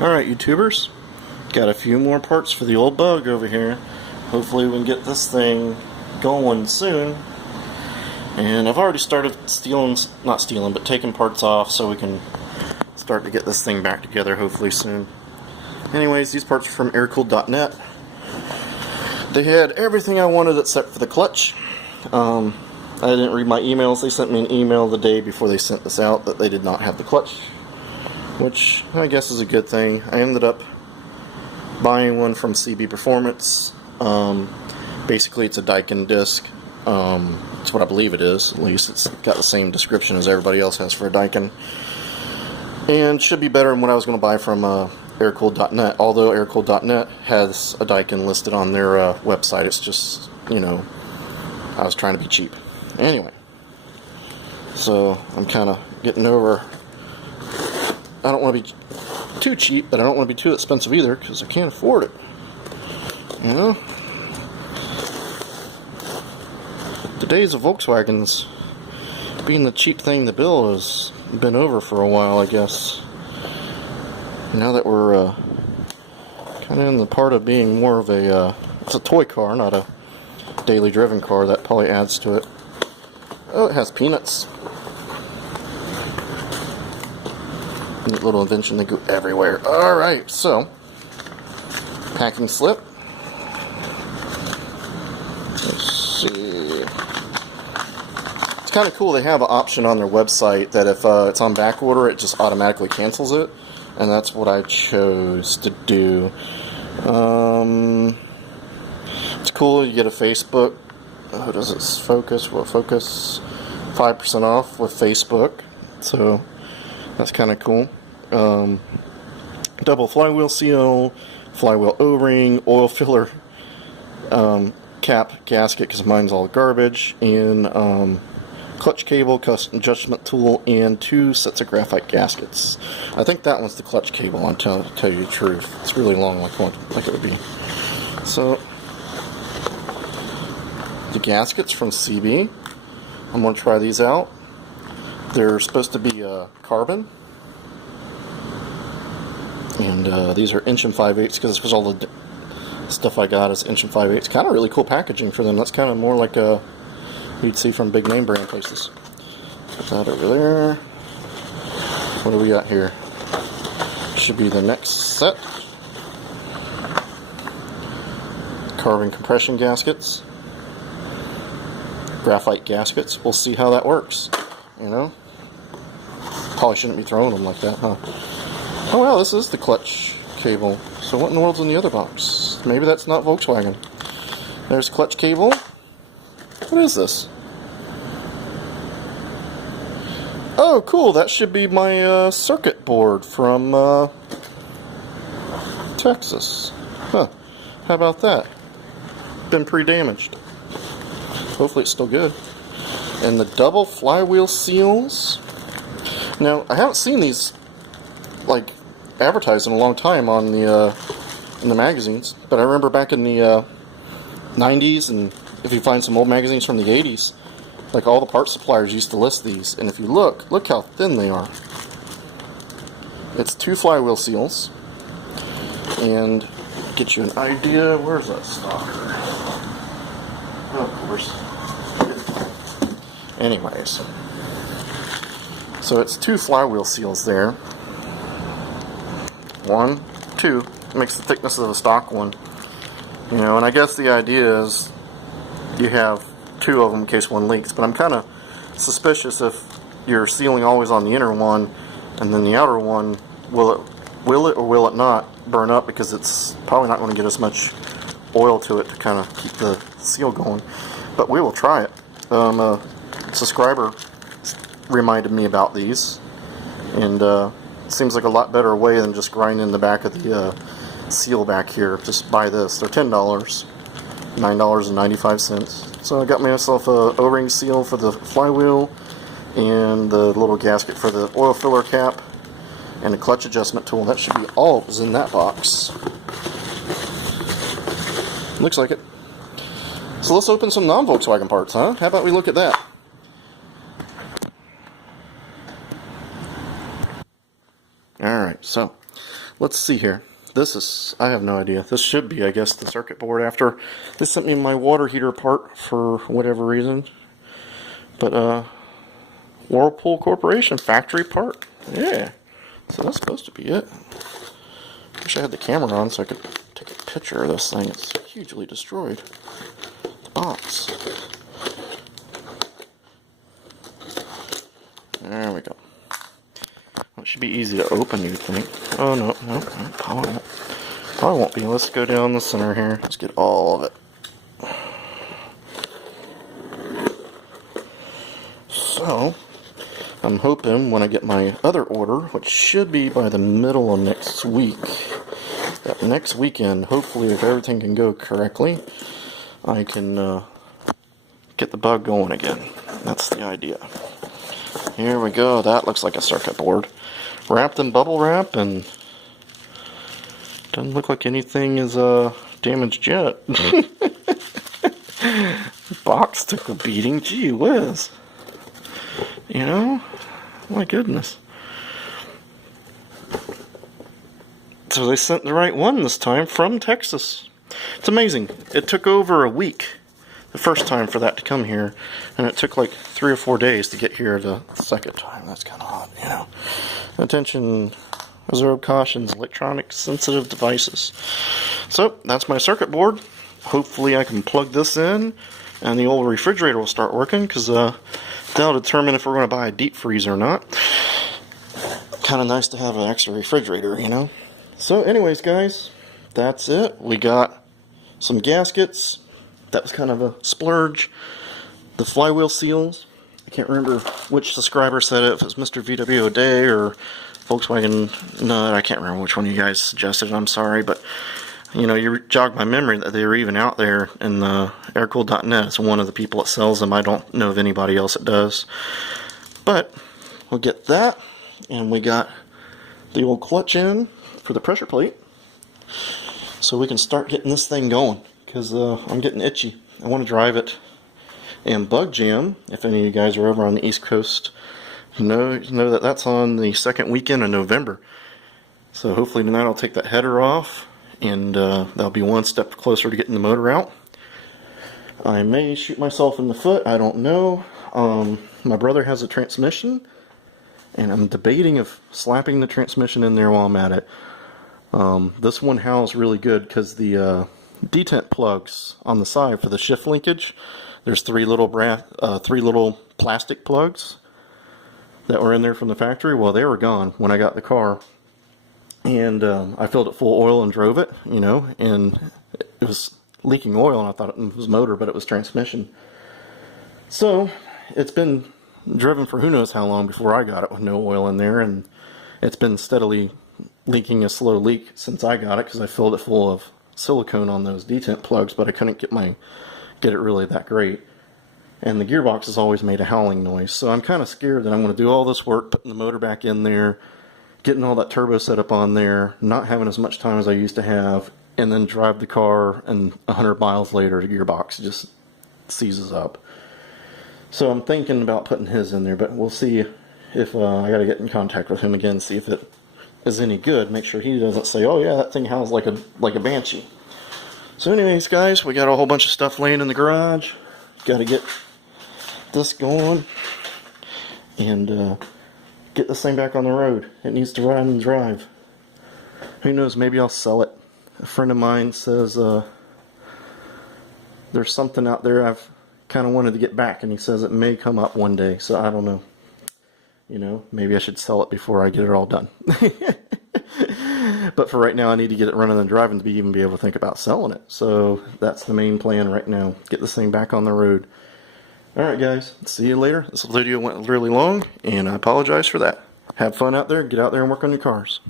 Alright, YouTubers, got a few more parts for the old bug over here. Hopefully we can get this thing going soon. And I've already started taking parts off so we can start to get this thing back together hopefully soon. Anyways, these parts are from aircooled.net. They had everything I wanted except for the clutch. I didn't read my emails. They sent me an email the day before they sent this out that they did not have the clutch, which I guess is a good thing. I ended up buying one from CB Performance. Basically it's a Daikin disc. That's what I believe it is. At least it's got the same description as everybody else has for a Daikin. And should be better than what I was going to buy from aircooled.net. Although aircooled.net has a Daikin listed on their website. It's just, you know, I was trying to be cheap. Anyway. So I'm kind of getting over... I don't want to be too cheap, but I don't want to be too expensive either, because I can't afford it. You know? The days of Volkswagens being the cheap thing to build has been over for a while, I guess. Now that we're kind of in the part of being more of a... it's a toy car, not a daily driven car. That probably adds to it. Oh, it has peanuts. Neat little invention, they go everywhere. Alright, so packing slip. Let's see. It's kind of cool. They have an option on their website that if it's on back order, it just automatically cancels it, and that's what I chose to do. It's cool. You get a Facebook. Oh, does it focus? Well, focus 5% off with Facebook. So that's kind of cool. Double flywheel seal, flywheel O-ring, oil filler cap gasket because mine's all garbage, and clutch cable, custom adjustment tool, and 2 sets of graphite gaskets. I think that one's the clutch cable. I'm tell you the truth. It's really long, like it would be. So the gaskets from CB. I'm gonna try these out. They're supposed to be carbon. And these are inch and 5/8 because all the stuff I got is inch and 5/8. Kind of really cool packaging for them. That's kind of more like you'd see from big name brand places. Put that over there. What do we got here? Should be the next set. Carbon compression gaskets. Graphite gaskets. We'll see how that works. You know? Probably shouldn't be throwing them like that, huh? Oh well, this is the clutch cable. So what in the world's in the other box? Maybe that's not Volkswagen. There's clutch cable. What is this? Oh, cool. That should be my circuit board from Texas. Huh. How about that? Been pre-damaged. Hopefully it's still good. And the double flywheel seals. Now, I haven't seen these like advertised in a long time on the in the magazines, but I remember back in the 90s, and if you find some old magazines from the 80s, like all the parts suppliers used to list these, and if you look how thin they are. It's 2 flywheel seals, and get you an idea. Where's that stalker? Oh, of course. Anyways, so it's 2 flywheel seals there. 1, 2, makes the thickness of a stock one. You know, and I guess the idea is you have 2 of them in case one leaks, but I'm kind of suspicious if you're sealing always on the inner one, and then the outer one, will it or will it not burn up, because it's probably not going to get as much oil to it to kind of keep the seal going. But we will try it. A subscriber reminded me about these, and it seems like a lot better way than just grinding the back of the seal back here. Just buy this. They're $10, $9.95. So I got myself a O-ring seal for the flywheel, and the little gasket for the oil filler cap, and a clutch adjustment tool. That should be all that was in that box. Looks like it. So let's open some non-Volkswagen parts, huh? How about we look at that? Alright, so let's see here. This is, I have no idea. This should be, I guess, the circuit board after they sent me my water heater part for whatever reason. But, Whirlpool Corporation factory part. Yeah. So that's supposed to be it. Wish I had the camera on so I could take a picture of this thing. It's hugely destroyed. The box. There we go. Well, it should be easy to open, you'd think. Oh, no, probably won't be. Let's go down the center here. Let's get all of it. So, I'm hoping when I get my other order, which should be by the middle of next week, that next weekend, hopefully if everything can go correctly, I can get the bug going again. That's the idea. Here we go. That looks like a circuit board. Wrapped in bubble wrap, and doesn't look like anything is damaged yet. Box took a beating. Gee whiz. You know? My goodness. So they sent the right one this time from Texas. It's amazing. It took over a week the first time for that to come here, and it took like 3 or 4 days to get here the second time. That's kind of odd, you know. Attention, reserve cautions, electronic sensitive devices. So that's my circuit board. Hopefully I can plug this in and the old refrigerator will start working, because that'll determine if we're going to buy a deep freezer or not. Kind of nice to have an extra refrigerator, you know. So anyways, guys, that's it. We got some gaskets. That was kind of a splurge. The flywheel seals. I can't remember which subscriber said it, if it was Mr. VW O'Day or Volkswagen Nut. I can't remember which one you guys suggested. I'm sorry, but you know, you jogged my memory that they were even out there in the aircooled.net. It's one of the people that sells them. I don't know of anybody else that does. But we'll get that, and we got the old clutch in for the pressure plate, so we can start getting this thing going, because I'm getting itchy. I want to drive it. And Bug Jam, if any of you guys are over on the East Coast, know that that's on the second weekend of November. So hopefully tonight I'll take that header off, and that'll be one step closer to getting the motor out. I may shoot myself in the foot, I don't know. My brother has a transmission, and I'm debating of slapping the transmission in there while I'm at it. This one howls really good because the detent plugs on the side for the shift linkage, there's three little plastic plugs that were in there from the factory. Well, they were gone when I got the car, and I filled it full of oil and drove it, you know, and it was leaking oil, and I thought it was motor, but it was transmission. So it's been driven for who knows how long before I got it with no oil in there, and it's been steadily leaking a slow leak since I got it, because I filled it full of silicone on those detent plugs, but I couldn't get it really that great. And the gearbox has always made a howling noise, so I'm kind of scared that I'm going to do all this work putting the motor back in there, getting all that turbo set up on there, not having as much time as I used to have, and then drive the car, and 100 miles later the gearbox just seizes up. So I'm thinking about putting his in there, but we'll see if I got to get in contact with him again, see if it is any good, make sure he doesn't say, oh yeah, that thing howls like a banshee. So anyways, guys, we got a whole bunch of stuff laying in the garage. Got to get this going and get this thing back on the road. It needs to run and drive. Who knows, maybe I'll sell it. A friend of mine says there's something out there I've kind of wanted to get back, and he says it may come up one day, so I don't know. You know, maybe I should sell it before I get it all done. But for right now, I need to get it running and driving to even be able to think about selling it. So that's the main plan right now. Get this thing back on the road. Alright guys, see you later. This video went really long, and I apologize for that. Have fun out there. Get out there and work on your cars.